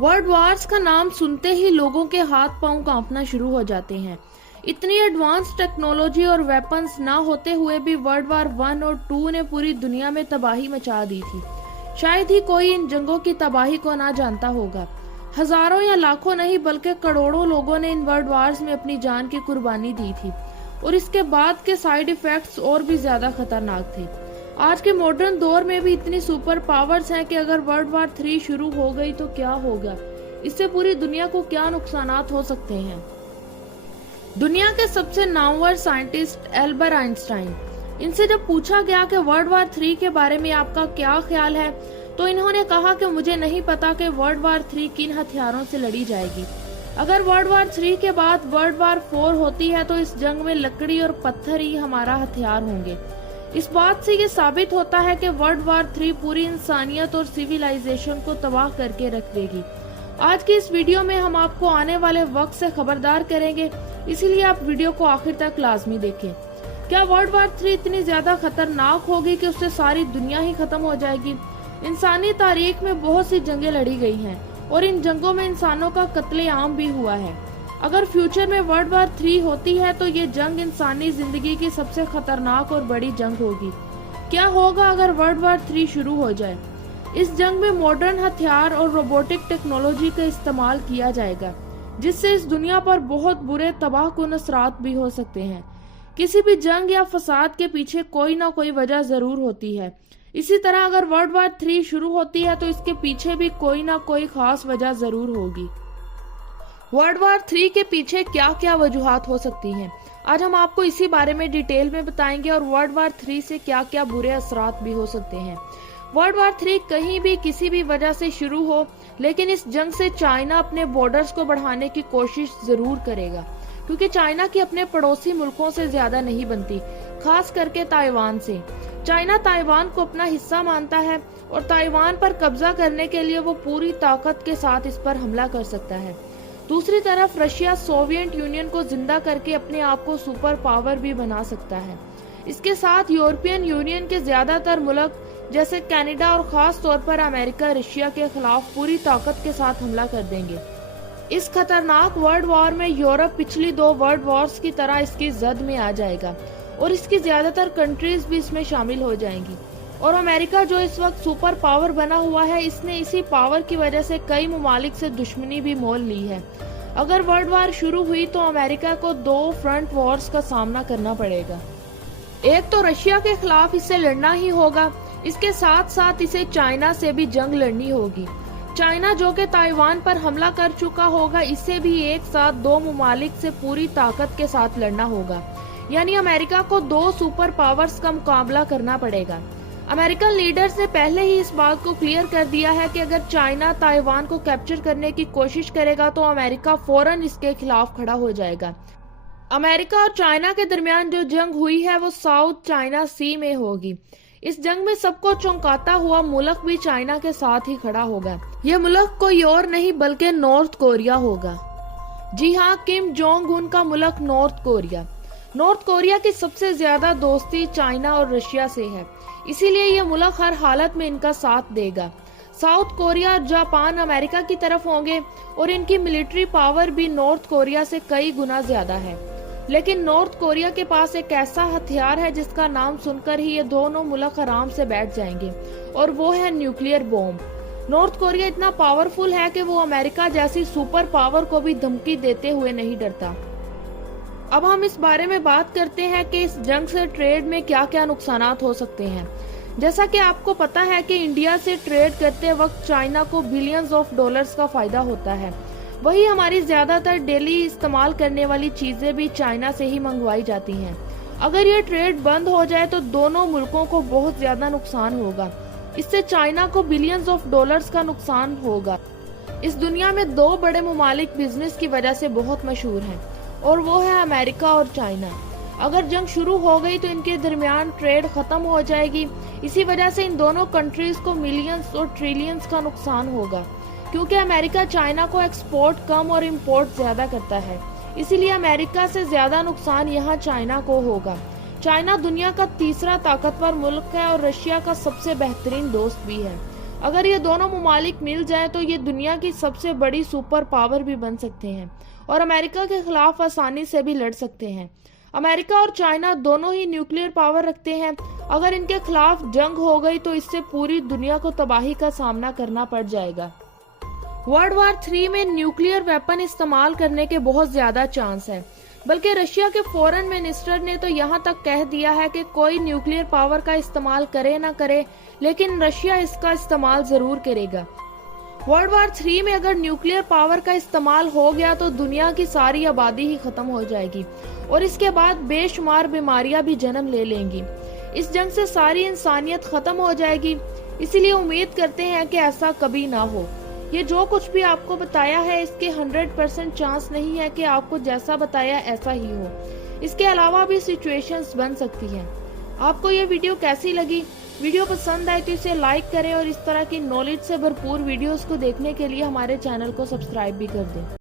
World wars का नाम सुनते ही लोगों के हाथ पांव कांपना शुरू हो जाते हैं। इतनी एडवांस टेक्नोलॉजी और वेपन्स ना होते हुए भी वर्ल्ड वार 1 और 2 ने पूरी दुनिया में तबाही मचा दी थी। शायद ही कोई इन जंगों की तबाही को ना जानता होगा। हजारों या लाखों नहीं बल्कि करोड़ों लोगों ने इन वर्ल्ड वार्स में अपनी जान की कुर्बानी दी थी और इसके बाद के साइड इफेक्ट्स और भी ज्यादा खतरनाक थे। आज के मॉडर्न दौर में भी इतनी सुपर पावर्स हैं कि अगर वर्ल्ड वार 3 शुरू हो गई तो क्या होगा, इससे पूरी दुनिया को क्या नुकसानात हो सकते हैं। दुनिया के सबसे नामवर साइंटिस्ट एल्बर्ट आइंस्टाइन, इनसे जब पूछा गया कि वर्ल्ड वार 3 के बारे में आपका क्या ख्याल है, तो इन्होंने कहा कि मुझे नहीं पता कि वर्ल्ड वार 3 किन हथियारों से लड़ी जाएगी। अगर वर्ल्ड वार 3 के बाद वर्ल्ड वार 4 होती है तो इस जंग में लकड़ी और पत्थर ही हमारा हथियार होंगे। इस बात से ये साबित होता है कि वर्ल्ड वार 3 पूरी इंसानियत और सिविलाइजेशन को तबाह करके रख देगी। आज की इस वीडियो में हम आपको आने वाले वक्त से खबरदार करेंगे, इसीलिए आप वीडियो को आखिर तक लाजमी देखें। क्या वर्ल्ड वार 3 इतनी ज्यादा खतरनाक होगी कि उससे सारी दुनिया ही खत्म हो जाएगी? इंसानी तारीख में बहुत सी जंगें लड़ी गई हैं और इन जंगों में इंसानों का कत्लेआम भी हुआ है। अगर फ्यूचर में वर्ल्ड वार 3 होती है तो ये जंग इंसानी जिंदगी की सबसे खतरनाक और बड़ी जंग होगी। क्या होगा अगर वर्ल्ड वार 3 शुरू हो जाए? इस जंग में मॉडर्न हथियार और रोबोटिक टेक्नोलॉजी का इस्तेमाल किया जाएगा, जिससे इस दुनिया पर बहुत बुरे तबाहकुन असरात भी हो सकते हैं। किसी भी जंग या फसाद के पीछे कोई ना कोई वजह जरूर होती है। इसी तरह अगर वर्ल्ड वार 3 शुरू होती है तो इसके पीछे भी कोई ना कोई खास वजह जरूर होगी। वर्ल्ड वार 3 के पीछे क्या क्या वजूहात हो सकती हैं, आज हम आपको इसी बारे में डिटेल में बताएंगे और वर्ल्ड वार 3 से क्या क्या बुरे असरात भी हो सकते हैं। वर्ल्ड वार 3 कहीं भी किसी भी वजह से शुरू हो, लेकिन इस जंग से चाइना अपने बॉर्डर्स को बढ़ाने की कोशिश जरूर करेगा, क्योंकि चाइना की अपने पड़ोसी मुल्कों से ज्यादा नहीं बनती, खास करके ताइवान से। चाइना ताइवान को अपना हिस्सा मानता है और ताइवान पर कब्जा करने के लिए वो पूरी ताकत के साथ इस पर हमला कर सकता है। दूसरी तरफ रशिया सोवियत यूनियन को जिंदा करके अपने आप को सुपर पावर भी बना सकता है। इसके साथ यूरोपियन यूनियन के ज्यादातर मुल्क जैसे कनाडा और खास तौर पर अमेरिका रशिया के खिलाफ पूरी ताकत के साथ हमला कर देंगे। इस खतरनाक वर्ल्ड वॉर में यूरोप पिछली 2 वर्ल्ड वॉर्स की तरह इसकी जद में आ जाएगा और इसकी ज्यादातर कंट्रीज भी इसमें शामिल हो जाएंगी। और अमेरिका जो इस वक्त सुपर पावर बना हुआ है, इसने इसी पावर की वजह से कई ममालिक से दुश्मनी भी मोल ली है। अगर वर्ल्ड वार शुरू हुई तो अमेरिका को 2 फ्रंट वॉर्स का सामना करना पड़ेगा। एक तो रशिया के खिलाफ इसे लड़ना ही होगा, इसके साथ साथ इसे चाइना से भी जंग लड़नी होगी। चाइना जो कि ताइवान पर हमला कर चुका होगा, इसे भी एक साथ 2 ममालिक से पूरी ताकत के साथ लड़ना होगा। यानी अमेरिका को 2 सुपर पावर्स का मुकाबला करना पड़ेगा। अमेरिकन लीडर्स ने पहले ही इस बात को क्लियर कर दिया है कि अगर चाइना ताइवान को कैप्चर करने की कोशिश करेगा तो अमेरिका फौरन इसके खिलाफ खड़ा हो जाएगा। अमेरिका और चाइना के दरमियान जो जंग हुई है वो साउथ चाइना सी में होगी। इस जंग में सबको चौंकाता हुआ मुल्क भी चाइना के साथ ही खड़ा होगा। यह मुल्क कोई और नहीं बल्कि नॉर्थ कोरिया होगा। जी हाँ, किम जोंग उन का मुल्क नॉर्थ कोरिया। नॉर्थ कोरिया की सबसे ज्यादा दोस्ती चाइना और रशिया से है, इसीलिए यह मुल्क हर हालत में इनका साथ देगा। साउथ कोरिया और जापान अमेरिका की तरफ होंगे और इनकी मिलिट्री पावर भी नॉर्थ कोरिया से कई गुना ज्यादा है। लेकिन नॉर्थ कोरिया के पास एक ऐसा हथियार है जिसका नाम सुनकर ही ये दोनों मुल्क आराम से बैठ जाएंगे, और वो है न्यूक्लियर बॉम्ब। नॉर्थ कोरिया इतना पावरफुल है कि वो अमेरिका जैसी सुपर पावर को भी धमकी देते हुए नहीं डरता। अब हम इस बारे में बात करते हैं कि इस जंग से ट्रेड में क्या क्या नुकसानात हो सकते हैं। जैसा कि आपको पता है कि इंडिया से ट्रेड करते वक्त चाइना को बिलियंस ऑफ डॉलर्स का फायदा होता है। वही हमारी ज्यादातर डेली इस्तेमाल करने वाली चीजें भी चाइना से ही मंगवाई जाती हैं। अगर ये ट्रेड बंद हो जाए तो दोनों मुल्कों को बहुत ज्यादा नुकसान होगा। इससे चाइना को बिलियंस ऑफ डॉलर्स का नुकसान होगा। इस दुनिया में 2 बड़े ममालिक बिजनेस की वजह से बहुत मशहूर हैं, और वो है अमेरिका और चाइना। अगर जंग शुरू हो गई तो इनके दरमियान ट्रेड खत्म हो जाएगी। इसी वजह से इन दोनों कंट्रीज को मिलियंस और ट्रिलियंस का नुकसान होगा, क्योंकि अमेरिका चाइना को एक्सपोर्ट कम और इम्पोर्ट ज्यादा करता है। इसीलिए अमेरिका से ज्यादा नुकसान यहाँ चाइना को होगा। चाइना दुनिया का तीसरा ताकतवर मुल्क है और रशिया का सबसे बेहतरीन दोस्त भी है। अगर ये दोनों ममालिक मिल जाएं तो ये दुनिया की सबसे बड़ी सुपर पावर भी बन सकते हैं और अमेरिका के खिलाफ आसानी से भी लड़ सकते हैं। अमेरिका और चाइना दोनों ही न्यूक्लियर पावर रखते हैं। अगर इनके खिलाफ जंग हो गई तो इससे पूरी दुनिया को तबाही का सामना करना पड़ जाएगा। वर्ल्ड वॉर 3 में न्यूक्लियर वेपन इस्तेमाल करने के बहुत ज्यादा चांस है, बल्कि रशिया के फॉरेन मिनिस्टर ने तो यहाँ तक कह दिया है कि कोई न्यूक्लियर पावर का इस्तेमाल करे ना करे, लेकिन रशिया इसका इस्तेमाल जरूर करेगा। वर्ल्ड वॉर 3 में अगर न्यूक्लियर पावर का इस्तेमाल हो गया तो दुनिया की सारी आबादी ही खत्म हो जाएगी और इसके बाद बेशुमार बीमारियां भी जन्म ले लेंगी। इस जंग से सारी इंसानियत खत्म हो जाएगी। इसीलिए उम्मीद करते हैं कि ऐसा कभी ना हो। ये जो कुछ भी आपको बताया है इसके 100% चांस नहीं है कि आपको जैसा बताया ऐसा ही हो। इसके अलावा भी सिचुएशंस बन सकती हैं। आपको ये वीडियो कैसी लगी? वीडियो पसंद आए तो इसे लाइक करें और इस तरह की नॉलेज से भरपूर वीडियोस को देखने के लिए हमारे चैनल को सब्सक्राइब भी कर दें।